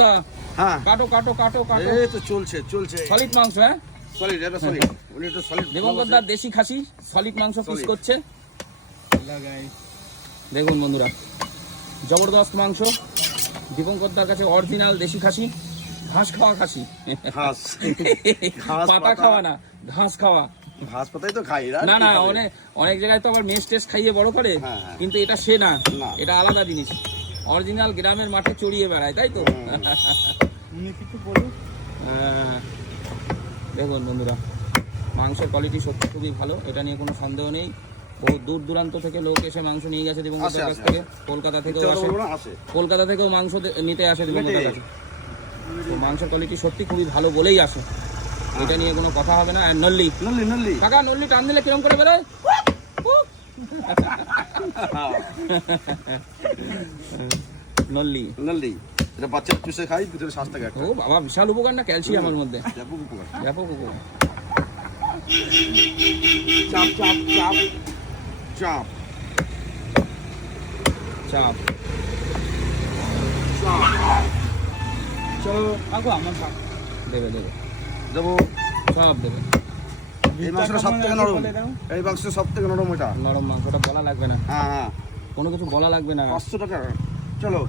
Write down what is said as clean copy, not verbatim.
দা হ্যাঁ কাটো কাটো কাটো কাটো। এই তো চলছে চলছে সলিড মাংস, হ্যাঁ সলিড, এটা সলিড, উনি একটু সলিড। দেবঙ্করদার দেশি খাসি সলিড মাংস পিস করছে। দেখুন বন্ধুরা, জবরদস্ত মাংস। দীপঙ্করদার কাছে অরিজিনাল দেশি খাসি, ঘাস খাওয়া খাসি, ঘাস পাতা খাওয়া না, ঘাস খাওয়া। ঘাস পাতাই তো খাই না না, অনেক অনেক জায়গায় তো আবার মেস টেস্ট খাইয়ে বড় করে, হ্যাঁ, হ্যাঁ। কিন্তু এটা সে না, না। এটা আলাদা জিনিস। অরিজিনাল গ্রামের মাঠে চড়িয়ে বেড়ায়, তাই তো? কিছু বলুন। দেখুন বন্ধুরা, মাংসের কোয়ালিটি সত্যি খুবই ভালো, এটা নিয়ে কোনো সন্দেহ নেই। বহু দূর দূরান্ত থেকে লোক এসে মাংস নিয়ে গেছে দীপঙ্করদার কাছ থেকে। কলকাতা থেকেও আসে, কলকাতা থেকেও মাংস নিতে আসে দীপঙ্করদার কাছে। তো মাংসের কোয়ালিটি সত্যি খুবই ভালো বলেই আসে, এটা নিয়ে কোনো কথা হবে না। আর নল্লি নল্লি নল্লি কাকা, নল্লি টান দিলে কিরম করে বেরোয়? নল্লি নল্লি, এটা বাচ্চার পিসে খাই, ভিতরে শ্বাস থাকে একটা। ও বাবা, বিশাল উপকার না ক্যালসিয়ামের মধ্যে, ব্যাপক উপকার। ব্যাপক উপকার। চাপ চাপ চাপ চাপ চাপ চলো কাকু আমার ভাগ দেবে দেবে দেবো। সব দেবে। এই মাংসটা সব থেকে নরম, এই মাংসটা সব থেকে নরম এটা। নরম মাংসটা বলা লাগবে না, হ্যাঁ হ্যাঁ, কোনো কিছু বলা লাগবে না। 500 টাকা। চলো।